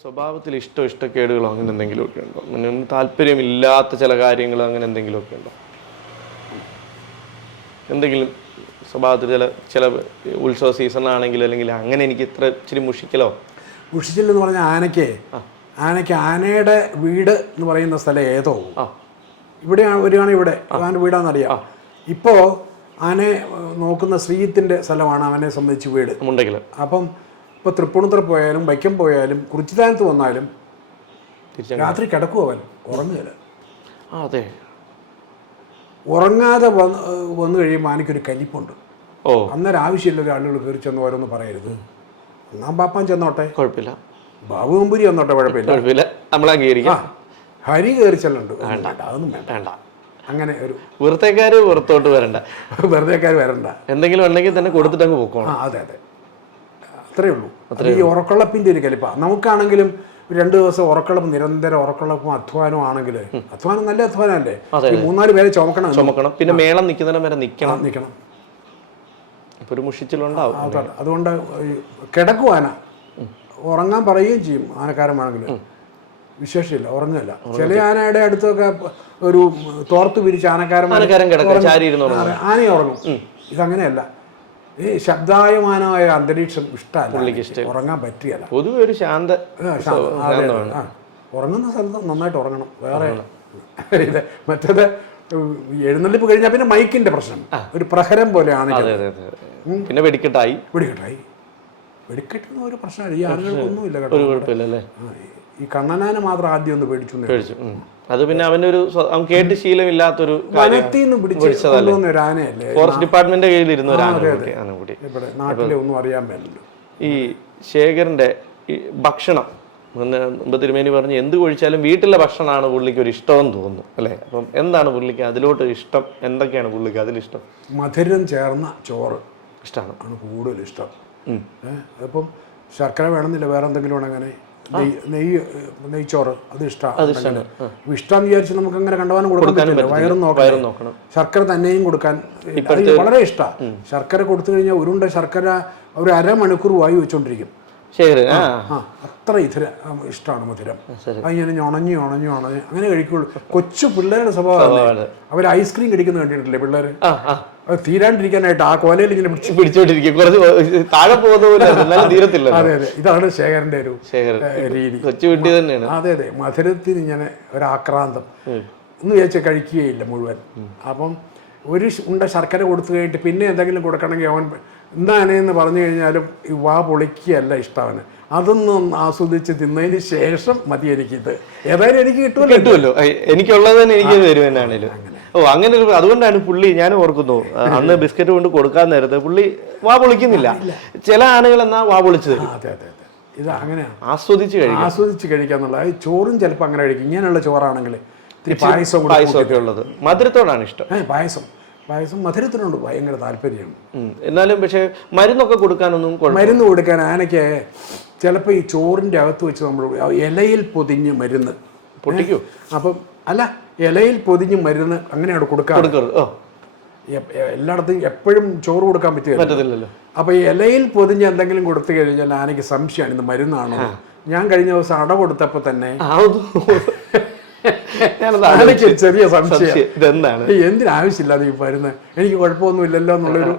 സ്വഭാവത്തിൽ ഇഷ്ടം ഇഷ്ടക്കേടുകളോ അങ്ങനെ എന്തെങ്കിലും ഒക്കെ ഉണ്ടോ? അങ്ങനെ താല്പര്യമില്ലാത്ത ചില കാര്യങ്ങളോ അങ്ങനെ എന്തെങ്കിലുമൊക്കെ ഉണ്ടോ? എന്തെങ്കിലും സ്വഭാവത്തിൽ ചില ചില ഉത്സവ സീസൺ ആണെങ്കിൽ അല്ലെങ്കിൽ അങ്ങനെ എനിക്ക് ഇത്ര ഇച്ചിരി മുഷിക്കലോ? മുഷിച്ചില്ലെന്ന് പറഞ്ഞ ആനയ്ക്ക് ആനയ്ക്ക് ആനയുടെ വീട് എന്ന് പറയുന്ന സ്ഥലം ഏതോ. ഇവിടെയാണ് ഇവിടെ. വരികയാണ് ഇവിടെ അവന്റെ വീടാണെന്നറിയാം ഇപ്പോൾ ആനെ നോക്കുന്ന ശ്രീയത്തിന്റെ സ്ഥലമാണ് അവനെ സംബന്ധിച്ച് വീട്. മുണ്ടെങ്കിൽ അപ്പം ഇപ്പോൾ തൃപ്പൂണിത്തുറ പോയാലും വൈക്കം പോയാലും കുറിച്ചിതാനത്ത് വന്നാലും രാത്രി കിടക്കും അവൻ. ഉറങ്ങുകയില്ല. അതെ. ഉറങ്ങാതെ വന്ന് വന്നു കഴിയുമ്പോൾ ആനയ്ക്കൊരു കലിപ്പുണ്ട്. അന്നേരം ആവശ്യമില്ല ആളുകൾ കയറി ചെന്ന് ഓരോന്ന് പറയരുത്. ഒന്നാം പാപ്പാൻ ചെന്നോട്ടെ? കുഴപ്പമില്ല. ബാബു നമ്പൂരി വന്നോട്ടെ കുഴപ്പമില്ല. കുഴപ്പമില്ല. നമ്മൾ അംഗീകരിക്കാം. ഹരി കയറി ചെല്ലുണ്ട്. അതൊന്നും വേണ്ട. അങ്ങനെ ഒരു വൃത്തക്കാര് പുറത്തോട്ട് വരണ്ട. വെറുതെക്കാർ വരണ്ട. എന്തെങ്കിലും ഉണ്ടെങ്കിൽ തന്നെ കൊടുത്തിട്ട് അങ്ങ് പോക്കോ പോക്കോണം അതെ അതെ. അത്രേ ഉള്ളൂ. ഈ ഉറക്കുള്ളപ്പിന്റെ ഒരു കലിപ്പ. നമുക്കാണെങ്കിലും രണ്ട് ദിവസം ഉറക്കളപ്പ് നിരന്തരം ഉറക്കളപ്പും അധ്വാനവും ആണെങ്കിൽ അധ്വാനം നല്ല അധ്വാനമല്ലേ? മൂന്നാൽ പേരെ ചുമക്കണം ചുമക്കണം. പിന്നെ മേളം നിൽക്കുന്നിടം വരെ നിൽക്കണം. നിൽക്കണം. ഒരു മുഷിച്ചിലുണ്ടാവും. അതുകൊണ്ട് കിടക്കും ആന. ഉറങ്ങാൻ പറയുകയും ചെയ്യും ആനക്കാരമാണെങ്കിൽ വിശേഷമില്ല ഉറങ്ങില്ല ചില ആനയുടെ അടുത്തൊക്കെ ഒരു തോർത്ത് പിരിച്ച് ആനക്കാരൻ ആനയെ ഉറങ്ങും. ഇതങ്ങനെയല്ല. ഈ ശബ്ദായമാനമായ അന്തരീക്ഷം ഇഷ്ടമല്ല. ഉറങ്ങാൻ പറ്റിയല്ല. പൊതുവെ ഒരു ശാന്ത. ഉറങ്ങുന്ന സ്ഥലത്ത് നന്നായിട്ട് ഉറങ്ങണം. വേറെ ഇത് മറ്റേത് എഴുന്നള്ളിപ്പ് കഴിഞ്ഞാൽ പിന്നെ മൈക്കിന്റെ പ്രശ്നം. ഒരു പ്രഹരം പോലെയാണ്. പിന്നെ വെടിക്കെട്ടായി. വെടിക്കെട്ടായി. വെടിക്കെട്ടെന്ന് ഒരു പ്രശ്നമില്ല. ഈ ആളുകൾക്കൊന്നുമില്ല കേട്ടോ. ഒരു കുഴപ്പമില്ലല്ലേ? ഈ- കണ്ണനാനെ മാത്രം ആദ്യം ഒന്ന് പേടിച്ചു. പേടിച്ചു. അത് പിന്നെ അവന്റെ ഒരു അവൻ കേട്ട് ശീലമില്ലാത്തൊരു ഫോറസ്റ്റ് ഡിപ്പാർട്ട്മെന്റ് കയ്യിൽ ഇരുന്ന ഒരു ആനക്കുട്ടി. നാട്ടിലെ ഒന്നും അറിയാൻ പറ്റില്ല ഈ ശേഖരന്റെ ഈ ഭക്ഷണം മുമ്പ് തിരുമേനി പറഞ്ഞു എന്ത് കഴിച്ചാലും വീട്ടിലെ ഭക്ഷണമാണ് പുള്ളിക്ക് ഒരു ഇഷ്ടമെന്ന് തോന്നുന്നു അല്ലേ? അപ്പം എന്താണ് പുള്ളിക്ക് അതിലോട്ട് ഇഷ്ടം? എന്തൊക്കെയാണ് പുള്ളിക്ക് അതിലിഷ്ടം? മധുരം ചേർന്ന ചോറ്. ഇഷ്ടമാണ് ആണ് കൂടുതൽ ഇഷ്ടം. അപ്പം ശർക്കര വേണമെന്നില്ല വേറെ എന്തെങ്കിലും വേണം അങ്ങനെ. നെയ്യ് നെയ്ച്ചോറ് അത് ഇഷ്ടമാണ് ഇഷ്ടം. വിചാരിച്ച് നമുക്ക് അങ്ങനെ. കണ്ടുപോകാനും കൊടുക്കാൻ പറ്റില്ല. വയറും നോക്കണം. ശർക്കര തന്നെയും കൊടുക്കാൻ വളരെ ഇഷ്ടമാണ് ശർക്കര കൊടുത്തു കഴിഞ്ഞാൽ ഉരുണ്ട ശർക്കര ഒരു അരമണിക്കൂർ വായു വെച്ചോണ്ടിരിക്കും. ശേഖരൻ ആ അത്ര ഇതര ഇഷ്ടമാണ് മധുരം. അതിങ്ങനെ ഉണഞ്ഞു ഉണഞ്ഞു ഉണഞ്ഞു അങ്ങനെ കഴിക്കുള്ളൂ. കൊച്ചു പിള്ളേരുടെ സ്വഭാവം അവർ ഐസ്ക്രീം കഴിക്കുന്ന കണ്ടിട്ടില്ലേ പിള്ളേർ അത് തീരാണ്ടിരിക്കാനായിട്ട് ആ കോലയിൽ ഇങ്ങനെ പിടിച്ച് പിടിച്ചോണ്ടിരിക്കും. കുറച്ച് താഴെ പോകുന്ന തീരത്തില്ല അതെ അതെ. ഇതാണ് ശേഖരന്റെ ഒരു രീതി. കൊച്ചു കുട്ടി തന്നെയാണ്. അതെ അതെ. മധുരത്തിന് ഇങ്ങനെ ഒരാക്രാന്തം ഒന്ന് ചോദിച്ചാൽ കഴിക്കുകയില്ല മുഴുവൻ. അപ്പം ഒരു ഉണ്ട ശർക്കര കൊടുത്തു കഴിഞ്ഞിട്ട് പിന്നെ എന്തെങ്കിലും കൊടുക്കണമെങ്കിൽ അവൻ എന്താണെന്ന് പറഞ്ഞു കഴിഞ്ഞാലും ഈ വാ പൊളിക്കുകയല്ല ഇഷ്ടമാണ് അതൊന്നും ആസ്വദിച്ച് തിന്നതിന് ശേഷം മതി എനിക്കിത് ഏതായാലും എനിക്ക് കിട്ടുമല്ലോ കിട്ടുമല്ലോ. എനിക്കുള്ളത് തന്നെ എനിക്ക് തരും എന്നാണേലും ഓ അങ്ങനെ ഒരു അതുകൊണ്ടാണ് പുള്ളി ഞാൻ ഓർക്കുന്നു അന്ന് ബിസ്ക്കറ്റ് കൊണ്ട് കൊടുക്കാൻ നേരത്തെ പുള്ളി വാ പൊളിക്കുന്നില്ല. ചില ആനകൾ എന്നാ വാ പൊളിച്ചു തരും. അതെ അതെ അതെ. ഇത് അങ്ങനെയാണ് ആസ്വദിച്ച് കഴിക്കും. ആസ്വദിച്ച് കഴിക്കുക എന്നുള്ളത് ചോറും ചിലപ്പോൾ അങ്ങനെ കഴിക്കും. ഇങ്ങനെയുള്ള ചോറാണെങ്കിൽ ഇത്തിരി പായസം കൂടി പായസമൊക്കെ ഉള്ളത്. മധുരത്തോടാണ് ഇഷ്ടം. പായസം. പായസം മധുരത്തിനോട് ഭയങ്കര താല്പര്യമാണ്. എന്നാലും പക്ഷേ മരുന്നൊക്കെ കൊടുക്കാനൊന്നും മരുന്ന് കൊടുക്കാൻ ആനയ്ക്ക് ചിലപ്പോൾ ഈ ചോറിന്റെ അകത്ത് വെച്ച് നമ്മൾ ഇലയിൽ പൊതിഞ്ഞ് മരുന്ന്. പൊട്ടിക്കൂ? അപ്പം അല്ല ഇലയിൽ പൊതിഞ്ഞ് മരുന്ന് അങ്ങനെയാണ് കൊടുക്കാൻ എല്ലായിടത്തും എപ്പോഴും ചോറ് കൊടുക്കാൻ പറ്റില്ല അപ്പൊ ഈ ഇലയിൽ പൊതിഞ്ഞ് എന്തെങ്കിലും കൊടുത്തു കഴിഞ്ഞാൽ ആനയ്ക്ക് സംശയമാണ് ഇത് മരുന്നാണോ ഞാൻ കഴിഞ്ഞ ദിവസം അട കൊടുത്തപ്പോൾ തന്നെ ഞാനത് ചെറിയ സംശയം. ഇതെന്താണ്? എന്തിനാവശ്യമില്ലാതെ ഈ മരുന്ന് എനിക്ക് കുഴപ്പമൊന്നുമില്ലല്ലോ എന്നുള്ളൊരു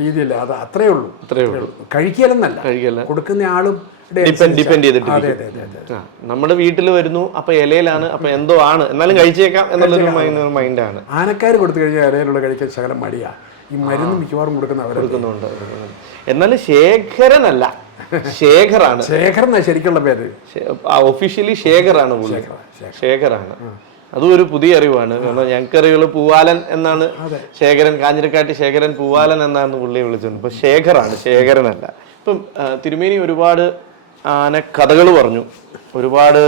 രീതിയല്ല? അത് അത്രേ ഉള്ളൂ. അത്രേ ഉള്ളൂ. കഴിക്കലെന്നല്ല. കൊടുക്കുന്ന ആളും ഡിപ്പെൻഡ് ചെയ്തിട്ട് നമ്മുടെ വീട്ടിൽ വരുന്നു അപ്പൊ ഇലയിലാണ് അപ്പൊ എന്തോ ആണ്. എന്നാലും കഴിച്ചേക്കാം എന്നുള്ളൊരു മൈൻഡ് മൈൻഡാണ് ആനക്കാർ കൊടുത്തു കഴിഞ്ഞാൽ ഇലയിലുള്ള കഴിക്കാൻ ശകലം മടിയാ. ഈ മരുന്ന് മിക്കവാറും കൊടുക്കുന്ന അവരെ കൊടുക്കുന്നുണ്ട്. എന്നാലും ശേഖരനല്ല ശേഖറാണ്. എന്നാ ശരിക്കുള്ള പേര്? ഒഫീഷ്യലി ശേഖറാണ് പുള്ളി. ശേഖറാണ്. അതും ഒരു പുതിയ അറിവാണ്. കാരണം ഞങ്ങൾക്കറിയുള്ളൂ പൂവാലൻ എന്നാണ് ശേഖരൻ കാഞ്ഞിരക്കാട്ടി ശേഖരൻ പൂവാലൻ എന്നാണ് പുള്ളിയെ വിളിച്ചത് ഇപ്പൊ ശേഖറാണ് ശേഖരനല്ല. ഇപ്പം തിരുമേനി ഒരുപാട് ആന കഥകൾ പറഞ്ഞു. ഒരുപാട്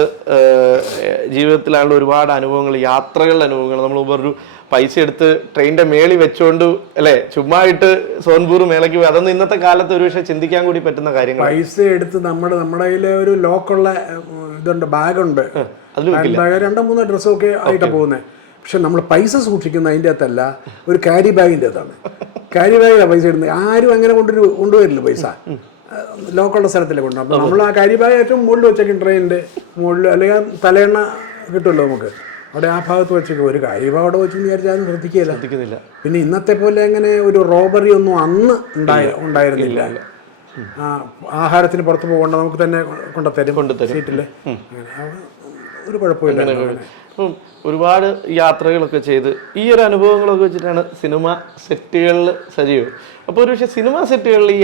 ഏഹ്, ജീവിതത്തിലുള്ള ഒരുപാട് അനുഭവങ്ങൾ യാത്രകളുടെ അനുഭവങ്ങൾ. നമ്മൾ ഒരു പൈസ എടുത്ത് ട്രെയിനിന്റെ മേളി വെച്ചുകൊണ്ട് അല്ലേ? ചുമ്മാ ഇട്ട് സോൻപൂർ മേളയ്ക്ക് പോയി. അതൊന്നും ഇന്നത്തെ കാലത്ത് ഒരുപക്ഷെ ചിന്തിക്കാൻ കൂടി പറ്റുന്ന കാര്യങ്ങൾ പൈസ എടുത്ത് നമ്മുടെ നമ്മുടെ ഒരു ലോക്കുള്ള ഇതുണ്ട് ബാഗുണ്ട്. ബാഗ് രണ്ടോ മൂന്നോ ഡ്രസ്സൊക്കെ ആയിട്ടാണ് പോകുന്നത് പക്ഷെ നമ്മൾ പൈസ സൂക്ഷിക്കുന്ന അതിന്റെ അകത്തല്ല ഒരു കാരി ബാഗിന്റെ അകത്താണ്. കാരി ബാഗിലാണ് പൈസ ഇടുന്നത്. ആരും അങ്ങനെ കൊണ്ടൊരു കൊണ്ടുവരില്ല പൈസ. ലോക്കുള്ള സ്ഥലത്തിലേ കൊണ്ടു അപ്പോൾ നമ്മൾ ആ കാരി ഏറ്റവും മുകളിൽ വെച്ചേക്കും ട്രെയിനിന്റെ മുകളിൽ അല്ലെങ്കിൽ തലേണ്ണ കിട്ടുമല്ലോ നമുക്ക്. അവിടെ ആ ഭാഗത്ത് വെച്ചേക്കും. ഒരു കാരി അവിടെ വെച്ചെന്ന് വിചാരിച്ചാലും ശ്രദ്ധിക്കുകയില്ല. ശ്രദ്ധിക്കുന്നില്ല. പിന്നെ ഇന്നത്തെ പോലെ അങ്ങനെ ഒരു റോബറി ഒന്നും അന്ന് ഉണ്ടായ ഉണ്ടായിരുന്നില്ല. ആ, ആഹാരത്തിന് പുറത്ത് പോകണ്ട നമുക്ക് തന്നെ കൊണ്ടുതരും. കൊണ്ടുതരും. സീറ്റിൽ ഒരു കുഴപ്പമില്ല. അപ്പം ഒരുപാട് യാത്രകളൊക്കെ ചെയ്ത് ഈ ഒരു അനുഭവങ്ങളൊക്കെ വെച്ചിട്ടാണ് സിനിമ സെറ്റുകളിൽ സജീവം. അപ്പോൾ ഒരു പക്ഷേ സിനിമ സെറ്റുകളിൽ ഈ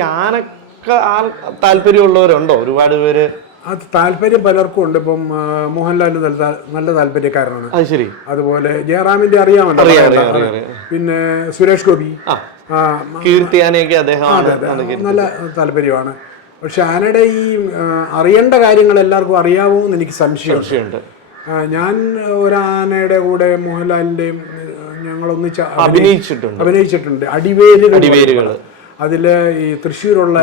ആനക്ക ആ താല്പര്യമുള്ളവരുണ്ടോ? ഒരുപാട് പേര്. അത് താല്പര്യം പലർക്കും ഉണ്ട്. ഇപ്പം മോഹൻലാൽ നല്ല നല്ല താല്പര്യക്കാരനാണ്. അത് ശരി. അതുപോലെ ജയറാമിന്റെ അറിയാമല്ലോ? പിന്നെ സുരേഷ് ഗോപി. ആ. ആ, നല്ല താല്പര്യമാണ്. പക്ഷെ ആനയുടെ ഈ അറിയേണ്ട കാര്യങ്ങൾ എല്ലാവർക്കും അറിയാവോ എന്ന് എനിക്ക് സംശയമുണ്ട്. ഞാൻ ഒരാനയുടെ കൂടെ മോഹൻലാലിന്റെയും ഞങ്ങൾ ഒന്നിച്ച് അഭിനയിച്ചിട്ടുണ്ട്. അഭിനയിച്ചിട്ടുണ്ട്. അടിവേരുകൾ അടിവേരുകൾ. അതിൽ ഈ തൃശ്ശൂരുള്ള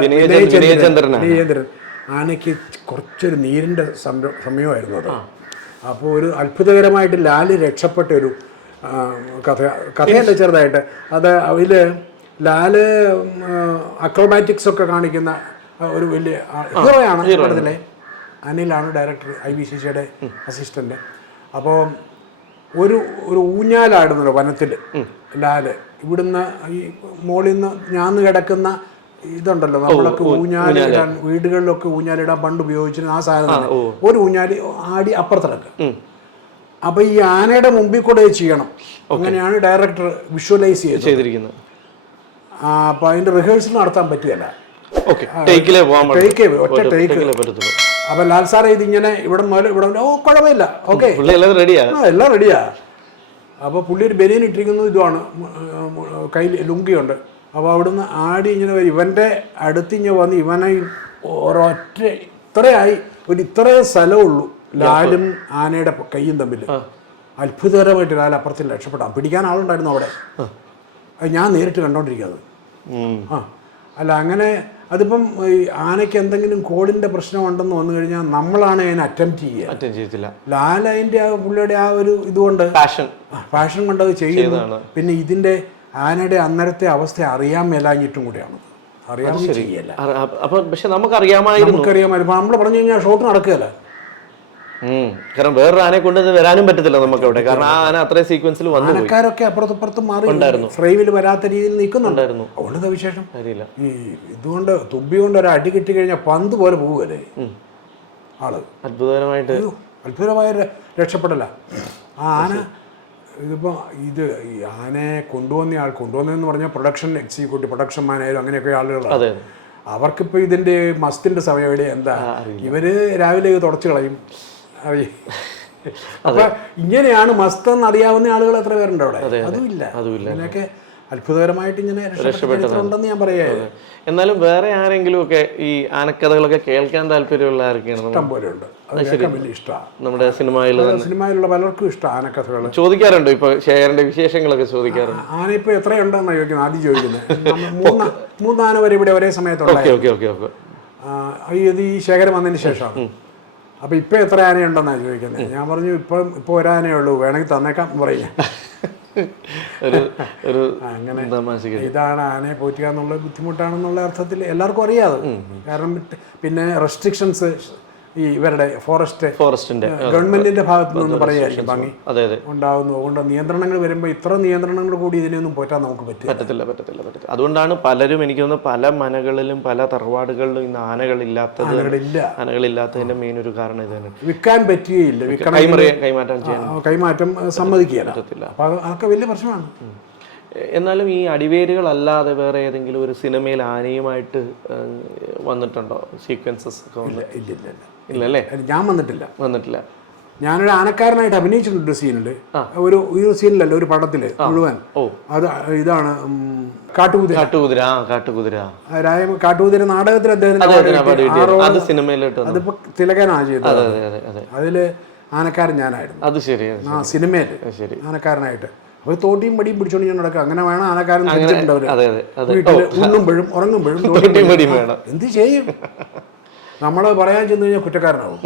വിനയചന്ദ്രൻ- ആനയ്ക്ക് കുറച്ചൊരു നീരിന്റെ സമയമായിരുന്നു അത്. അപ്പോൾ ഒരു അത്ഭുതകരമായിട്ട് ലാൽ രക്ഷപ്പെട്ട ഒരു കഥ കഥയല്ല ചെറുതായിട്ട്. അത് അതിൽ ലാൽ അക്രോമാറ്റിക്സ് ഒക്കെ കാണിക്കുന്ന ഒരു വലിയ ഹീറോയാണ് പടത്തിലെ. അനിലാണ് ഡയറക്ടർ ഐ വി ശശിയുടെ അസിസ്റ്റന്റ് അപ്പോൾ ഒരു ഒരു ഊഞ്ഞാലാടുന്നല്ലോ വനത്തിൽ ലാൽ. ഇവിടുന്ന് ഈ മോളിൽ നിന്ന് ഞാന്ന് കിടക്കുന്ന ഇതുണ്ടല്ലോ നമ്മളൊക്കെ ഊഞ്ഞാലിടാൻ വീടുകളിലൊക്കെ ഊഞ്ഞാലിടാൻ പണ്ട് ഉപയോഗിച്ചിരുന്ന ആ സാധനം ഒരു ഊഞ്ഞാലി ആടി അപ്പുറത്തിറക്കുക അപ്പൊ ഈ ആനയുടെ മുമ്പിൽ കൂടെ ചെയ്യണം. അങ്ങനെയാണ് ഡയറക്ടർ വിഷ്വലൈസ് ചെയ്തിരിക്കുന്നത്. അപ്പൊ അതിന്റെ റിഹേഴ്സൽ നടത്താൻ പറ്റുകയല്ല. ഒറ്റ take. ടേക്കിലേ പറ്റത്തുള്ളൂ അപ്പൊ ലാൽ സാറേ ഇതിങ്ങനെ ഇവിടെ മുതൽ ഇവിടെ മുതൽ, ഓ കുഴപ്പമില്ല. ഓക്കെ. എല്ലാം റെഡിയാ ആ? എല്ലാം റെഡിയാ അപ്പോൾ പുള്ളി ഒരു ബനിയൻ ഇട്ടിരിക്കുന്നത് ഇതുമാണ്. കയ്യിൽ ലുങ്കിയുണ്ട്. അപ്പോൾ അവിടുന്ന് ആടി ഇങ്ങനെ വരും. ഇവന്റെ ഇങ്ങനെ വന്ന് ഇവനെ ഒരൊറ്റ ഇത്രയായി. ഒരു ഇത്രയും സ്ഥലമുള്ളൂ. ലാലും ആനയുടെ കയ്യും തമ്മിൽ അത്ഭുതകരമായിട്ട് ലാൽ അപ്പുറത്തിൽ രക്ഷപ്പെട്ടാ. പിടിക്കാൻ ആളുണ്ടായിരുന്നു അവിടെ. അത് ഞാൻ നേരിട്ട് കണ്ടോണ്ടിരിക്കുന്നത് ആ. അല്ല അങ്ങനെ അതിപ്പം ഈ ആനയ്ക്ക് എന്തെങ്കിലും കോളിന്റെ പ്രശ്നമുണ്ടെന്ന് വന്നു കഴിഞ്ഞാൽ നമ്മളാണ് അതിനെ അറ്റംപ്റ്റ് ചെയ്യുക. അറ്റൻഡ് ചെയ്തില്ല ലാൽ അതിന്റെ ആ പുള്ളിയുടെ ആ ഒരു ഇതുകൊണ്ട് ഫാഷൻ ഫാഷൻ കൊണ്ട് അത് ചെയ്യുന്നു. പിന്നെ ഇതിന്റെ ആനയുടെ അന്നേരത്തെ അവസ്ഥ അറിയാൻ മേലാഞ്ഞിട്ടും കൂടിയാണ്. അറിയാൻ ചെയ്യല്ല. അപ്പൊ പക്ഷെ നമുക്കറിയാമായിരുന്നു. നമുക്കറിയാമായിരുന്നു. നമ്മൾ പറഞ്ഞു കഴിഞ്ഞാൽ ഷോട്ട് നടക്കുകയല്ല. കാരണം വേറൊരു ആനയെ കൊണ്ട് ഇത് വരാനും പറ്റത്തില്ല നമുക്ക് അവിടെ കാരണം ആ ആന അത്രയും സീക്വൻസിൽ വന്നു ആനക്കാരൊക്കെ അപ്പുറത്തും ഇപ്പുറത്തും മാറി ഫ്രെയിമിൽ വരാത്ത രീതിയിൽ നിൽക്കുന്നുണ്ടായിരുന്നു അതുകൊണ്ട് വിശേഷം? ഈ ഇതുകൊണ്ട് തുമ്പി കൊണ്ട് ഒരു അടി കിട്ടി കഴിഞ്ഞാൽ പന്ത് പോലെ പോവുകയല്ലേ? ആൾ. അത്ഭുതകരമായിട്ട്. അത്ഭുതമായ രക്ഷപ്പെടല. ആ ആന ഇതിപ്പോ ഇത് ഈ ആനയെ കൊണ്ടുവന്ന ആൾ കൊണ്ടുവന്നതെന്ന് പറഞ്ഞാൽ പ്രൊഡക്ഷൻ എക്സിക്യൂട്ടീവ് പ്രൊഡക്ഷൻ മാനേജർ അങ്ങനെയൊക്കെ ആളുകളാണ് അതെ അവർക്കിപ്പോൾ ഇതിന്റെ മസ്തിന്റെ സമയം എവിടെ എന്താ ഇവർ രാവിലെ ഇത് തുടച്ചു കളയും. അപ്പൊ ഇങ്ങനെയാണ് മസ്ത് എന്ന് അറിയാവുന്ന ആളുകൾ എത്ര പേരുണ്ട് അവിടെ? അതുമില്ല. അതുമില്ല. അങ്ങനെയൊക്കെ അത്ഭുതകരമായിട്ട് ഇങ്ങനെ രക്ഷപ്പെട്ടിട്ടുണ്ടെന്ന് ഞാൻ പറയാ. എന്നാലും വേറെ ആരെങ്കിലും ഒക്കെ ഈ ആനക്കഥകളൊക്കെ കേൾക്കാൻ താല്പര്യമുള്ള ആരൊക്കെയാണ്? ഇഷ്ടം പോലെ ഉണ്ട് വലിയ ഇഷ്ടമാണ്. നമ്മുടെ സിനിമയിൽ സിനിമയിലുള്ള പലർക്കും ഇഷ്ടം ആനക്കഥകൾ ചോദിക്കാറുണ്ടോ ഇപ്പൊ ശേഖരന്റെ വിശേഷങ്ങളൊക്കെ ചോദിക്കാറുണ്ട്? ആന ഇപ്പൊ എത്രയുണ്ടെന്നാണ് ചോദിക്കുന്നത്? ആദ്യം ചോദിക്കുന്നത്. മൂന്ന് മൂന്നാന വരെ ഇവിടെ ഒരേ സമയത്ത് ഓക്കെ ഓക്കെ ഓക്കെ ഇത് ഈ ശേഖരം വന്നതിന് ശേഷമാണ് അപ്പൊ ഇപ്പോൾ എത്ര ആനയുണ്ടെന്നാണ് ചോദിക്കുന്നത് ഞാൻ പറഞ്ഞു ഇപ്പം ഇപ്പോൾ ഒരാനേ ഉള്ളൂ വേണമെങ്കിൽ തന്നേക്കാം പറയുക ഒരു ഒരു അങ്ങനെ ഇതാണ് ആനയെ പോറ്റുക എന്നുള്ള ബുദ്ധിമുട്ടാണെന്നുള്ള അർത്ഥത്തിൽ എല്ലാവർക്കും അറിയാതെ കാരണം പിന്നെ റെസ്ട്രിക്ഷൻസ് ഈ ഇവരുടെ ഫോറസ്റ്റ് ഫോറസ്റ്റിന്റെ ഗവൺമെന്റിന്റെ ഭാഗത്തു നിന്ന് പറയായിരിക്കും ഭംഗി. ഉണ്ടാകുന്നു അതുകൊണ്ട് നിയന്ത്രണങ്ങൾ വരുമ്പോൾ ഇത്ര നിയന്ത്രണങ്ങൾ കൂടി ഇതിനൊന്നും പോറ്റാൻ നമുക്ക് പറ്റില്ല. പറ്റത്തില്ല പറ്റത്തില്ല പറ്റത്തില്ല. അതുകൊണ്ടാണ് പലരും എനിക്ക് തോന്നുന്നു പല മനകളിലും പല തറവാടുകളിലും ഇന്ന് ആനകളില്ലാത്തത് ആനകളില്ല. ആനകളില്ലാത്തതിന്റെ മെയിൻ ഒരു കാരണം ഇത് തന്നെ വിൽക്കാൻ പറ്റുകയില്ല കൈമാറ്റം ചെയ്യാൻ കൈമാറ്റം സമ്മതിക്കുക പറ്റത്തില്ല. അപ്പൊ അതൊക്കെ വലിയ പ്രശ്നമാണ്. എന്നാലും ഈ അടിവേരുകളല്ലാതെ വേറെ ഏതെങ്കിലും ഒരു സിനിമയിൽ ആനയുമായിട്ട് വന്നിട്ടുണ്ടോ? സീക്വൻസസ് ഒക്കെ ഇല്ല ഇല്ല ഇല്ല. ഇല്ല അല്ലേ ഞാൻ വന്നിട്ടില്ല. വന്നിട്ടില്ല. ഞാനൊരു ആനക്കാരനായിട്ട് അഭിനയിച്ചിട്ടുണ്ട് ഒരു സീനിൽ ഒരു ഒരു സീനിലല്ല ഒരു പടത്തിൽ മുഴുവൻ. അത് ഇതാണ് കാട്ടുകുതിര. കാട്ടുകുതിര കാട്ടുകുതിര. കാട്ടുകുതിര നാടകത്തിൽ അദ്ദേഹം അത് സിനിമയിലോട്ട് അതിപ്പോ തിലകനാണ് ചെയ്തത്. അതെ അതെ അതെ അതെ. അതിൽ ആനക്കാരൻ ഞാനായിരുന്നു. അത് ശരി ആ സിനിമയിൽ ശരി. ശരി. ആനക്കാരനായിട്ട്. അപ്പൊ തോട്ടിയും പടിയും പിടിച്ചോണ്ട് ഞാൻ നടക്കുക. അങ്ങനെ വേണം ആനക്കാരൻ വീട്ടിൽ ഉണ്ണുമ്പോഴും ഉറങ്ങുമ്പോഴും എന്ത് ചെയ്യും? നമ്മൾ പറയാൻ ചെന്ന് കഴിഞ്ഞാൽ കുറ്റക്കാരനാവും.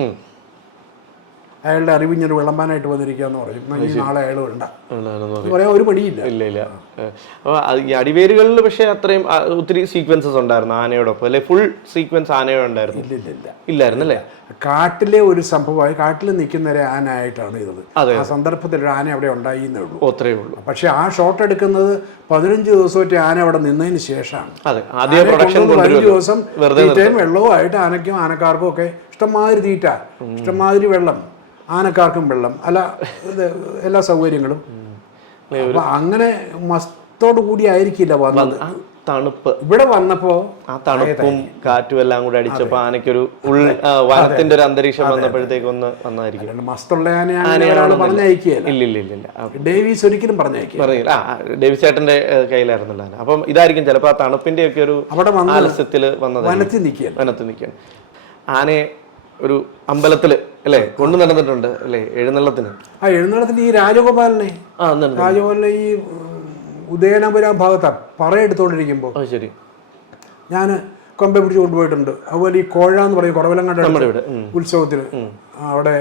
അയാളുടെ അറിവിഞ്ഞൊരു വിളമ്പാനായിട്ട് വന്നിരിക്കാന്ന് പറയും. ഈ നാളെ അയാൾ വേണ്ട. പറയാൻ ഒരു പടിയില്ല ഇല്ല ഇല്ല. അപ്പോൾ ഈ അടിവേരുകളിൽ പക്ഷേ അത്രയും ഒത്തിരി സീക്വൻസസ് ഉണ്ടായിരുന്നു ആനയോടൊപ്പം അല്ലെ? ഫുൾ സീക്വൻസ് ആനയോടുണ്ടായിരുന്നു ഇല്ല ഇല്ല ഇല്ല. ഇല്ലായിരുന്നു അല്ലേ കാട്ടിലെ ഒരു സംഭവമായി കാട്ടിൽ നിൽക്കുന്ന ഒരു ആനയായിട്ടാണ് ഇത്. ആ സന്ദർഭത്തിൽ ഒരു ആന അവിടെ ഉണ്ടായി എന്നേ ഉള്ളൂ അത്രേ ഉള്ളൂ. പക്ഷേ ആ ഷോട്ട് എടുക്കുന്നത് പതിനഞ്ച് ദിവസമായിട്ട് ആന അവിടെ നിന്നതിന് ശേഷമാണ്. അതെ പതിനഞ്ച് ദിവസം വെള്ളവും ആയിട്ട് ആനയ്ക്കും ആനക്കാർക്കും ഒക്കെ ഇഷ്ടംമാതിരി തീറ്റ ഇഷ്ടംമാതിരി വെള്ളം. ആനക്കാർക്കും വെള്ളം അല്ല ഇത് എല്ലാ സൗകര്യങ്ങളും. അപ്പൊ അങ്ങനെ മസ്തോടു കൂടി ആയിരിക്കില്ല വന്നത്. തണുപ്പ്. ഇവിടെ വന്നപ്പോ ആ തണുപ്പും കാറ്റും എല്ലാം കൂടെ അടിച്ചപ്പോ ആനയ്ക്കൊരു ഉൾ വനത്തിന്റെ ഒരു അന്തരീക്ഷം വന്നപ്പോഴത്തേക്ക് ഒന്ന് വന്നായിരിക്കും. മസ്തുള്ള ഡേവിസ് പറഞ്ഞയക്കുകയല്ല. ഡേവീസ് ഒരിക്കലും പറഞ്ഞയക്കുക പറഞ്ഞില്ല. ആ ഡേവി ചേട്ടന്റെ കയ്യിലായിരുന്നില്ല. അപ്പം ഇതായിരിക്കും ചിലപ്പോൾ ആ തണുപ്പിന്റെ ഒക്കെ ഒരു അവിടെ വന്നത് വനത്തിൽ നിൽക്കുക വനത്തിൽ നിൽക്കുകയാണ്. ആനയെ ഒരു അമ്പലത്തിൽ അല്ലേ? കൊണ്ടു നടന്നിട്ടുണ്ട് അല്ലേ? എഴുന്നള്ളത്തിന്. ആ എഴുന്നള്ളത്തിന് ഈ രാജഗോപാലനെ. ആ രാജഗോപാലനെ ഈ ഉദയനപുര ഭാഗത്താണ് പറയെടുത്തോണ്ടിരിക്കുമ്പോൾ അത് ശരി. ഞാൻ കൊമ്പ പിടിച്ച് കൊണ്ടുപോയിട്ടുണ്ട്. അതുപോലെ ഈ കോഴ എന്ന് പറയും കുറവലങ്ങാട് ഇവിടെ ഉം. ഉത്സവത്തിന്. അവിടെ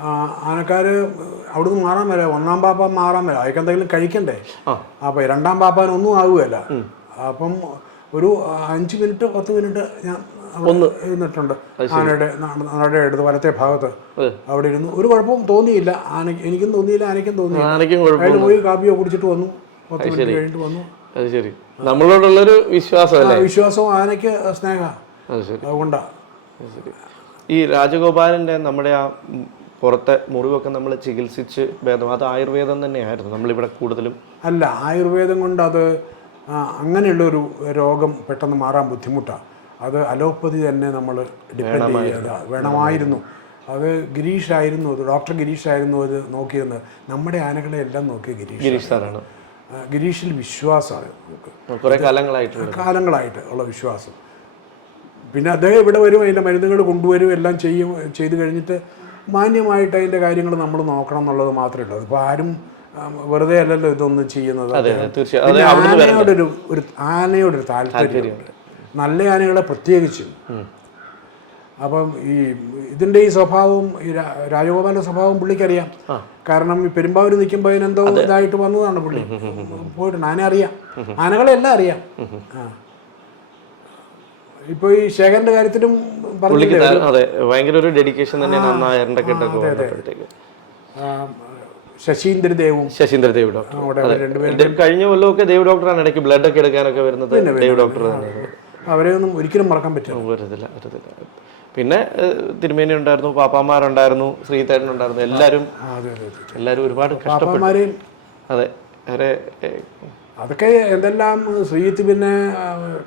ആ, ആനക്കാര് അവിടുന്ന് മാറാൻ വരെ. ഒന്നാം പാപ്പ മാറാൻ വരാം. അതൊക്കെ എന്തെങ്കിലും കഴിക്കണ്ടേ? ആ. അപ്പൊ രണ്ടാം പാപ്പാനൊന്നും ആകുകയല്ല അപ്പം ഒരു അഞ്ച് മിനിറ്റ് പത്ത് മിനിറ്റ് ഞാൻ ഇരുന്നിട്ടുണ്ട്. ആനയുടെ നടയുടെ എടുത്ത് വലത്തെ ഭാഗത്ത് അവിടെ ഇരുന്നു. ഒരു കുഴപ്പവും തോന്നിയില്ല. ആന എനിക്കും തോന്നിയില്ല ആനയ്ക്കും തോന്നിയില്ല. അയാൾ പോയി കാപ്പിയോ കുടിച്ചിട്ട് വന്നു. പത്ത് മിനിറ്റ് കഴിഞ്ഞിട്ട് വന്നു. അത് ശരി. നമ്മളോടുള്ളൊരു വിശ്വാസം വിശ്വാസവും ആനയ്ക്ക് സ്നേഹ. അതുകൊണ്ടാ. ഈ രാജഗോപാലന്റെ നമ്മുടെ ആ പുറത്തെ മുറിവൊക്കെ നമ്മൾ ചികിത്സിച്ച് ഭേദം അത് ആയുർവേദം തന്നെയായിരുന്നു നമ്മളിവിടെ കൂടുതലും. അല്ല ആയുർവേദം കൊണ്ട് അത് അങ്ങനെയുള്ളൊരു രോഗം പെട്ടെന്ന് മാറാൻ ബുദ്ധിമുട്ടാണ് അത് അലോപ്പതി തന്നെ നമ്മൾ ഡിപ്പെൻഡ് ചെയ്യുക വേണമായിരുന്നു. അത് ഗിരീഷ് ആയിരുന്നു അത് ഡോക്ടർ ഗിരീഷ് ആയിരുന്നു അത് നോക്കിയിരുന്നത്. നമ്മുടെ ആനകളെ എല്ലാം നോക്കിയ ഗിരീഷ് ഗിരീഷ് സാറാണ്. ഗിരീഷിൽ വിശ്വാസമാണ് നമുക്ക്. കാലങ്ങളായിട്ട് കാലങ്ങളായിട്ട് ഉള്ള വിശ്വാസം. പിന്നെ അദ്ദേഹം ഇവിടെ വരും അതിന്റെ മരുന്നുകൾ കൊണ്ടുവരും എല്ലാം ചെയ്യും ചെയ്തു കഴിഞ്ഞിട്ട് മാന്യമായിട്ട് അതിന്റെ കാര്യങ്ങൾ നമ്മൾ നോക്കണം എന്നുള്ളത് മാത്രമേ ഉള്ളൂ. അതിപ്പോൾ ആരും വെറുതെ അല്ലല്ലോ ഇതൊന്നും ചെയ്യുന്നത്. ആനയോടൊരു ഒരു ആനയോടൊരു താല്പര്യമുണ്ട്. നല്ല ആനകളെ പ്രത്യേകിച്ചും. അപ്പം ഈ ഇതിന്റെ ഈ സ്വഭാവം ഈ രാജഗോപാലിന്റെ രാജഗോപാലിന്റെ സ്വഭാവം പുള്ളിക്കറിയാം. കാരണം ഈ പെരുമ്പാവൂർ നിൽക്കുമ്പോൾ അതിനെന്തോ ഇതായിട്ട് വന്നതാണ് പുള്ളി. പോയിട്ടുണ്ട് ആന അറിയാം. ആനകളെ എല്ലാം അറിയാം. ആ. ഇപ്പോൾ ഈ ശേഖരന്റെ കാര്യത്തിലും ശശീന്ദ്രദേവും ഭയങ്കര ഒരു ഡെഡിക്കേഷൻ തന്നെയാണ് അന്ന് ആ എരണ്ടക്കെട്ടൊക്കെ വന്നപ്പോഴത്തേക്ക് ശശീന്ദ്ര ദേവും. ശശീന്ദ്ര ദേവ് ഡോക്ടർ. കഴിഞ്ഞ കൊല്ലമൊക്കെ ദേവ് ഡോക്ടറാണ് ഇടയ്ക്ക് ബ്ലഡ് ഒക്കെ എടുക്കാനൊക്കെ വരുന്നത്. ദേവ് ഡോക്ടർ തന്നെയാണ്. അവരെ ഒന്നും ഒരിക്കലും മറക്കാൻ പറ്റില്ല. വരത്തില്ല വരത്തില്ല. പിന്നെ തിരുമേനി ഉണ്ടായിരുന്നു പാപ്പാമാരുണ്ടായിരുന്നു ശ്രീതേട്ടൻ ഉണ്ടായിരുന്നു എല്ലാവരും എല്ലാവരും ഒരുപാട് കഷ്ടപ്പെട്ടു. അതെ അവരെ അതൊക്കെ എന്തെല്ലാം ശ്രീത്ത് പിന്നെ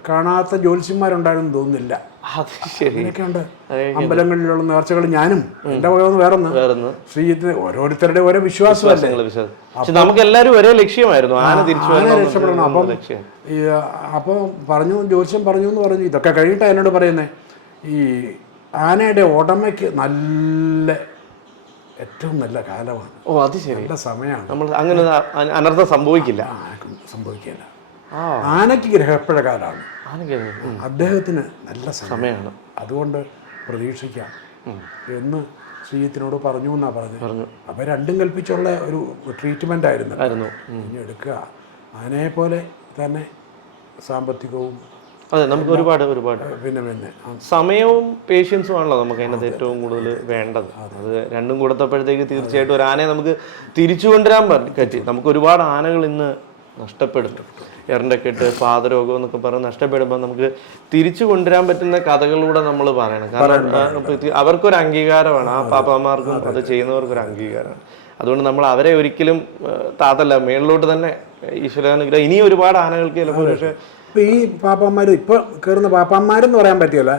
കാണാത്ത ജ്യോത്സ്യന്മാരുണ്ടായിരുന്നു തോന്നുന്നില്ല. അത് ശരി. ഉണ്ട്. അമ്പലങ്ങളിലുള്ള നേർച്ചകൾ ഞാനും എന്റെ വകയൊന്ന് വേറൊന്ന്. ശ്രീജിത്തിന് ഓരോരുത്തരുടെ ഓരോ വിശ്വാസമല്ലേ? വിശ്വാസം. നമുക്ക് എല്ലാവരും ഒരേ ലക്ഷ്യമായിരുന്നു. ആന തിരിച്ചു ആന രക്ഷപ്പെടണം. അപ്പം അപ്പോൾ പറഞ്ഞു ജ്യോത്സ്യം പറഞ്ഞു എന്ന് പറഞ്ഞു. ഇതൊക്കെ കഴിഞ്ഞിട്ട് എന്നോട് പറയുന്നത് ഈ ആനയുടെ ഉടമയ്ക്ക് നല്ല ഏറ്റവും നല്ല കാലമാണ്. ഓ അത് ശരി. നല്ല സമയമാണ്. നമ്മൾ അങ്ങനെ അനർത്ഥം സംഭവിക്കില്ല. സംഭവിക്കില്ല ആനയ്ക്ക് ഗ്രഹപ്പഴ കാലമാണ് അദ്ദേഹത്തിന് നല്ല സമയമാണ്. അതുകൊണ്ട് പ്രതീക്ഷിക്കാം. എന്ന് ശ്രീജിത്തിനോട് പറഞ്ഞു എന്നാ പറഞ്ഞത്. പറഞ്ഞു. അപ്പം രണ്ടും കൽപ്പിച്ചുള്ള ഒരു ട്രീറ്റ്മെന്റ് ആയിരുന്നു. ആയിരുന്നു. ഇനി എടുക്കുക. അതിനെ പോലെ തന്നെ സാമ്പത്തികവും അതെ നമുക്ക് ഒരുപാട് ഒരുപാട്. പിന്നെ പിന്നെ. സമയവും പേഷ്യൻസും ആണല്ലോ നമുക്ക് അതിനകത്ത് ഏറ്റവും കൂടുതൽ വേണ്ടത്. അത്. രണ്ടും കൊടുത്തപ്പോഴത്തേക്ക് തീർച്ചയായിട്ടും ഒരു ആനയെ നമുക്ക് തിരിച്ചു കൊണ്ടുവരാൻ പറ്റി. നമുക്ക് ഒരുപാട് ആനകൾ ഇന്ന് നഷ്ടപ്പെടുന്നു. എറണ്ടക്കെട്ട് പാതരോഗം എന്നൊക്കെ പറഞ്ഞ് നഷ്ടപ്പെടുമ്പോൾ നമുക്ക് തിരിച്ചു കൊണ്ടുവരാൻ പറ്റുന്ന കഥകളിലൂടെ നമ്മൾ പറയണം. കാരണം അവർക്കൊരു അംഗീകാരമാണ്. ആ പാപ്പാമാർക്കും അത് ചെയ്യുന്നവർക്കൊരു അംഗീകാരമാണ്. അതുകൊണ്ട് നമ്മൾ അവരെ ഒരിക്കലും താത്തല്ല മേളിലോട്ട് തന്നെ ഈശ്വരാനുഗ്രഹം. ഇനിയും ഒരുപാട് ആനകൾക്ക് ചിലപ്പോൾ പക്ഷേ ഈ പാപ്പന്മാർ ഇപ്പോൾ കയറുന്ന പാപ്പാന്മാരെന്ന് പറയാൻ പറ്റില്ല.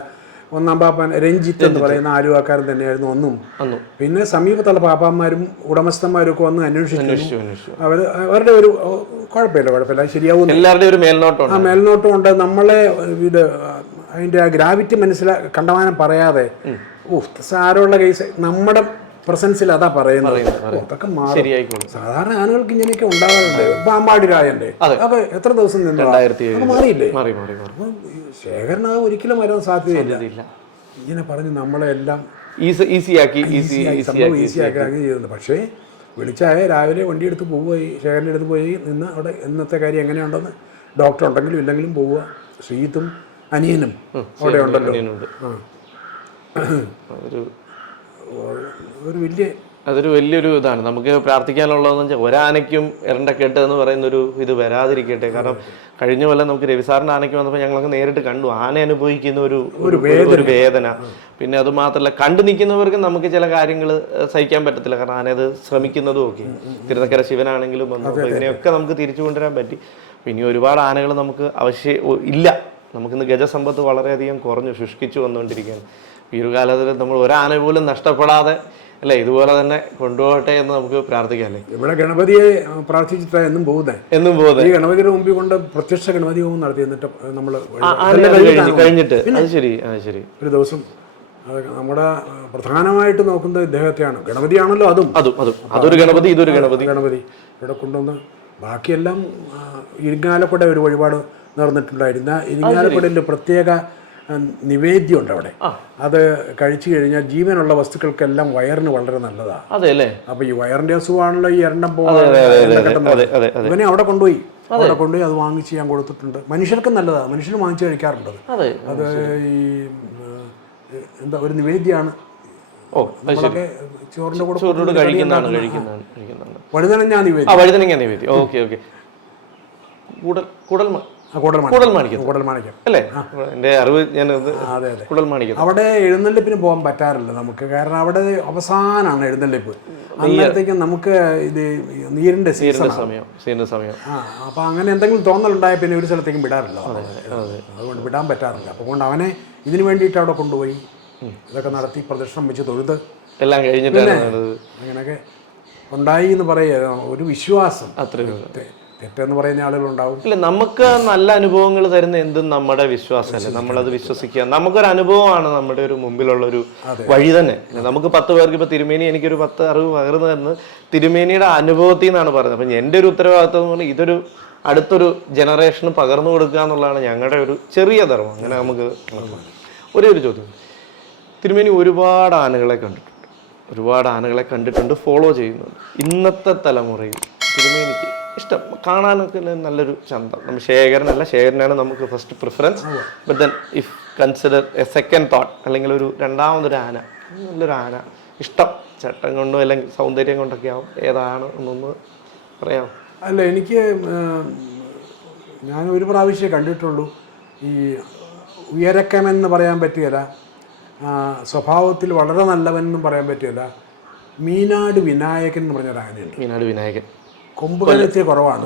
ഒന്നാം പാപ്പാൻ രഞ്ജിത്ത് എന്ന് പറയുന്ന ആലുവാക്കാരൻ തന്നെയായിരുന്നു ഒന്നും. പിന്നെ സമീപത്തുള്ള പാപ്പാന്മാരും ഉടമസ്ഥന്മാരും ഒക്കെ വന്ന് അന്വേഷിച്ചു അവർ അവരുടെ ഒരു കുഴപ്പമില്ല കുഴപ്പമില്ല. ശരിയാവും എല്ലാവരുടെയും ഒരു മേൽനോട്ടം ആ മേൽനോട്ടം ഉണ്ട് നമ്മളെ ഇത് അതിന്റെ ആ ഗ്രാവിറ്റി മനസ്സിലാ കണ്ടമാനം പറയാതെ ഓ സാരമുള്ള കേസ്. നമ്മുടെ പ്രസൻസിൽ അതാ പറയുന്നത്. അതൊക്കെ മാറും. സാധാരണ ആളുകൾക്ക് ഇങ്ങനെയൊക്കെ ഉണ്ടാകാറുണ്ട്. പാമ്പാടി രാജന്റെ അപ്പൊ എത്ര ദിവസം നിന്നു മാറിയില്ലേ? മാറി മാറി മാറി അപ്പം ഈ ശേഖരന് അത് ഒരിക്കലും വരാൻ സാധ്യതയില്ല. ഇങ്ങനെ പറഞ്ഞ് നമ്മളെല്ലാം ഈസി ഈസിയാക്കി ഈസി ഈസി സംഭവം ഈസി ആക്കി ആക്കി ചെയ്യുന്നുണ്ട് പക്ഷേ വിളിച്ചായ രാവിലെ വണ്ടി എടുത്ത് പോവുകയായി ശേഖരന്റെ അടുത്ത് പോയി നിന്ന് അവിടെ ഇന്നത്തെ കാര്യം എങ്ങനെയുണ്ടെന്ന് ഡോക്ടർ ഉണ്ടെങ്കിലും ഇല്ലെങ്കിലും പോവുക. ശ്രീത്തും അനിയനും അവിടെ ഉണ്ടല്ലോ. ആ. ഒരു വലിയ അതൊരു വലിയൊരു ഇതാണ്. നമുക്ക് പ്രാർത്ഥിക്കാനുള്ളതെന്ന് വെച്ചാൽ ഒരാനയ്ക്കും എരണ്ടക്കെട്ട് എന്ന് പറയുന്ന ഒരു ഇത് വരാതിരിക്കട്ടെ. കാരണം കഴിഞ്ഞ കൊല്ലം നമുക്ക് രവിസാറിന്റെ ആനയ്ക്ക് വന്നപ്പോൾ ഞങ്ങളൊക്കെ നേരിട്ട് കണ്ടു. ആന അനുഭവിക്കുന്ന ഒരു ഒരു വേദന. പിന്നെ അത് മാത്രമല്ല കണ്ടു നിൽക്കുന്നവർക്ക് നമുക്ക് ചില കാര്യങ്ങൾ സഹിക്കാൻ പറ്റത്തില്ല. കാരണം ആന അത് ശ്രമിക്കുന്നതും ഒക്കെ. തിരുനക്കര ശിവനാണെങ്കിലും വന്നു. ഇതിനെയൊക്കെ നമുക്ക് തിരിച്ചു കൊണ്ടുവരാൻ പറ്റി. പിന്നെ ഒരുപാട് ആനകൾ നമുക്ക് അവശ്യ ഇല്ല. നമുക്കിന്ന് ഗജസമ്പത്ത് വളരെയധികം കുറഞ്ഞു ശുഷ്കിച്ചു വന്നുകൊണ്ടിരിക്കുകയാണ്. ഈ ഒരു കാലത്തിൽ നമ്മൾ ഒരാന പോലും നഷ്ടപ്പെടാതെ അല്ലേ ഇതുപോലെ തന്നെ കൊണ്ടുപോകട്ടെ എന്ന് നമുക്ക് പ്രാർത്ഥിക്കാം അല്ലേ? ഇവിടെ ഗണപതിയെ പ്രാർത്ഥിച്ചിട്ടാ എന്നും പോകുന്നത് എന്നും പോകുന്നത് ഈ ഗണപതിയുടെ മുമ്പിൽ കൊണ്ട് പ്രത്യക്ഷ ഗണപതി ഹോമം നടത്തി എന്നിട്ട് നമ്മൾ കഴിഞ്ഞിട്ട്. അത് ശരി അത് ശരി. ഒരു ദിവസം നമ്മുടെ പ്രധാനമായിട്ട് നോക്കുന്നത് ഇദ്ദേഹത്തെയാണ്. ഗണപതിയാണല്ലോ അതും. അതും അതും. അതൊരു ഗണപതി ഇതൊരു ഗണപതി. ഗണപതി. ഇവിടെ കൊണ്ടുവന്ന് ബാക്കിയെല്ലാം ഇരിങ്ങാലക്കുട ഒരു വഴിപാട് നടന്നിട്ടുണ്ടായിരുന്ന. ഇരിങ്ങാലക്കുടയിൽ പ്രത്യേക നിവേദ്യമുണ്ട് അവിടെ. അത് കഴിച്ചു കഴിഞ്ഞാൽ ജീവനുള്ള വസ്തുക്കൾക്കെല്ലാം വയറിന് വളരെ നല്ലതാണ് അതെ അല്ലേ? അപ്പൊ ഈ വയറിന്റെ അസുഖമാണല്ലോ ഈ എണ്ണം പോകുന്നത് ഇവനെ അവിടെ കൊണ്ടുപോയി. അവിടെ കൊണ്ടുപോയി അത് വാങ്ങിച്ച് ഞാൻ കൊടുത്തിട്ടുണ്ട്. മനുഷ്യർക്കും നല്ലതാണ് മനുഷ്യർ വാങ്ങിച്ചു കഴിക്കാറുണ്ട് അത്. ഈ എന്താ ഒരു നിവേദ്യമാണ്. ചോറിന്റെ കൂടെ കഴിക്കുന്നതാണ് കഴിക്കുന്നതാണ് വഴുതനഞ്ഞാ നിവേദ്യം. വഴുതനങ്ങ നിവേദ്യം. Okay okay. കൂടൽ കൂടൽ അല്ലേ? എന്റെ അറിവ് ഞാൻ അതെ അവിടെ എഴുന്നള്ളിപ്പിന് പോകാൻ പറ്റാറില്ല നമുക്ക്. കാരണം അവിടെ അവസാനമാണ് എഴുന്നള്ളിപ്പ്. അന്നേരത്തേക്കും നമുക്ക് ഇത് നീരിന്റെ സീസൺ സമയം സീരിന്റെ സമയം. ആ അപ്പൊ അങ്ങനെ എന്തെങ്കിലും തോന്നലുണ്ടായ പിന്നെ ഒരു സ്ഥലത്തേക്കും വിടാറില്ല. അതുകൊണ്ട് വിടാൻ പറ്റാറില്ല. അതുകൊണ്ട് കൊണ്ട് അവനെ ഇതിനു വേണ്ടിയിട്ട് അവിടെ കൊണ്ടുപോയി. ഇതൊക്കെ നടത്തി പ്രദക്ഷിണം വെച്ച് തൊഴുത്. എല്ലാം കഴിഞ്ഞിട്ട്. അങ്ങനെയൊക്കെ ഉണ്ടായി എന്ന് പറയുക. ഒരു വിശ്വാസം. അത്രേ ഉള്ളൂ. തെ- തെറ്റെന്ന് പറയുന്ന ആളുകളുണ്ടാവും. ഇല്ല നമുക്ക് നല്ല അനുഭവങ്ങൾ തരുന്ന എന്തും നമ്മുടെ വിശ്വാസമല്ലേ? നമ്മളത് വിശ്വസിക്കുക നമുക്കൊരു അനുഭവമാണ് നമ്മുടെ ഒരു മുമ്പിലുള്ള ഒരു വഴി തന്നെ. നമുക്ക് പത്ത് പേർക്ക് ഇപ്പൊ തിരുമേനി എനിക്കൊരു പത്ത് അറിവ് പകർന്നു തരുന്നത് തിരുമേനിയുടെ അനുഭവത്തിൽ നിന്നാണ് പറഞ്ഞത്. അപ്പം എന്റെ ഒരു ഉത്തരവാദിത്വം എന്ന് പറഞ്ഞാൽ ഇതൊരു അടുത്തൊരു ജനറേഷന് പകർന്നു കൊടുക്കുക എന്നുള്ളതാണ് ഞങ്ങളുടെ ഒരു ചെറിയ ധർമ്മം. അങ്ങനെ നമുക്ക്. ഒരേ ഒരു ചോദ്യം. തിരുമേനി ഒരുപാട് ആനകളെ കണ്ടിട്ടുണ്ട്. ഒരുപാട് ആനകളെ കണ്ടിട്ടുണ്ട് ഫോളോ ചെയ്യുന്നുണ്ട്. ഇന്നത്തെ തലമുറയിൽ തിരുമേനിക്ക് ഇഷ്ടം. കാണാനൊക്കെ നല്ലൊരു ചന്തം. നമ്മൾ ശേഖരനല്ല ശേഖരനാണ് നമുക്ക് first preference but then if consider a second thought അല്ലെങ്കിൽ ഒരു രണ്ടാമതൊരു ആന. നല്ലൊരു ആന. ഇഷ്ടം. ചട്ടം കൊണ്ടോ അല്ലെങ്കിൽ സൗന്ദര്യം കൊണ്ടൊക്കെ ആവും. ഏതാണ് എന്നൊന്ന് പറയാം അല്ല എനിക്ക് ഞാൻ ഒരു പ്രാവശ്യമേ കണ്ടിട്ടുള്ളൂ. ഈ ഉയരക്കമെന്ന് പറയാൻ പറ്റിയല്ല. സ്വഭാവത്തിൽ വളരെ നല്ലവൻ എന്നും പറയാൻ പറ്റിയല്ല. മീനാട് വിനായകൻ എന്ന് പറഞ്ഞൊരു ആനയുണ്ട് മീനാട് വിനായകൻ. കൊമ്പുകലത്തിൽ കുറവാണ്.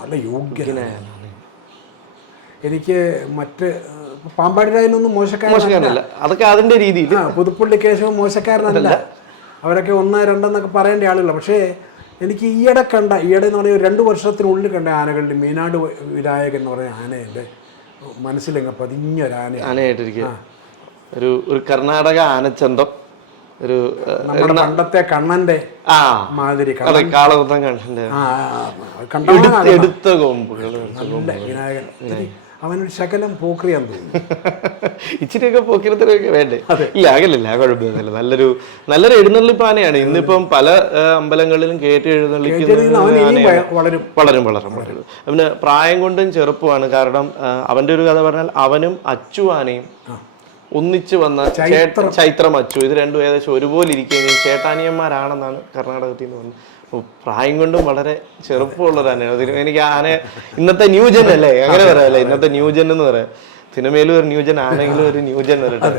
നല്ല യോഗ്യനായ എനിക്ക് മറ്റ് പാമ്പാടി രാജനൊന്നും മോശക്കാരൻ മോശക്കാരനല്ല. അതൊക്കെ അതിന്റെ രീതിയിൽ. ആ പുതുപ്പള്ളി കേശവൻ മോശക്കാരനല്ല. അവരൊക്കെ ഒന്ന് രണ്ടെന്നൊക്കെ പറയേണ്ട ആളുകളാണ് പക്ഷേ എനിക്ക് ഈയിടെ കണ്ട ഈയിടെ എന്ന് പറഞ്ഞാൽ രണ്ട് വർഷത്തിനുള്ളിൽ കണ്ട ആനകളുടെ മീനാട് വിനായകൻ എന്ന് പറഞ്ഞ ആനയുണ്ട്. മനസ്സിലങ്ങ് പതിഞ്ഞൊരു ആന ആനയായിട്ടിരിക്കുക. ഒരു ഒരു കർണാടക ആനച്ചന്തം. ഒരു പണ്ടത്തെ കണ്ണന്റെ ആ മാതിരി കാളകുത്തം കണ്ട എടുത്ത കൊമ്പുകൾ വിനായകൻ. അവനൊരു ശകലം പോക്രിയാന്ന് തോന്നുന്നു. ഇച്ചിരിയൊക്കെ പോക്കിരത്തിലൊക്കെ വേണ്ടേ? ഇല്ല അകലില്ല കുഴപ്പമൊന്നുമില്ല. നല്ലൊരു നല്ലൊരു എഴുന്നള്ളിപ്പാനയാണ് ഇന്നിപ്പം പല അമ്പലങ്ങളിലും കയറ്റി എഴുന്നള്ളിക്കുന്ന വളരും. വളരും വളരും വളരും. അവന് പ്രായം കൊണ്ടും ചെറുപ്പമാണ്. കാരണം അവന്റെ ഒരു കഥ പറഞ്ഞാൽ അവനും അച്ചു ആനയും ഒന്നിച്ച് വന്ന ചേട്ടൻ ചൈത്രം. അച്ചു ഇത് രണ്ടും ഏകദേശം ഒരുപോലെ ഇരിക്കുകയും ചേട്ടാനിയന്മാരാണെന്നാണ് കർണാടകത്തിൽ നിന്ന് പറഞ്ഞത്. അപ്പൊ പ്രായം കൊണ്ടും വളരെ ചെറുപ്പമുള്ള ഒരു ആനയാണ് എനിക്ക് ആന ഇന്നത്തെ ന്യൂജൻ അല്ലേ? അങ്ങനെ പറയാല്ലേ ഇന്നത്തെ ന്യൂജൻ എന്ന് പറയാം. സിനിമയിലും ഒരു ന്യൂജൻ ആണെങ്കിലും ഒരു ന്യൂജൻ വരട്ടെ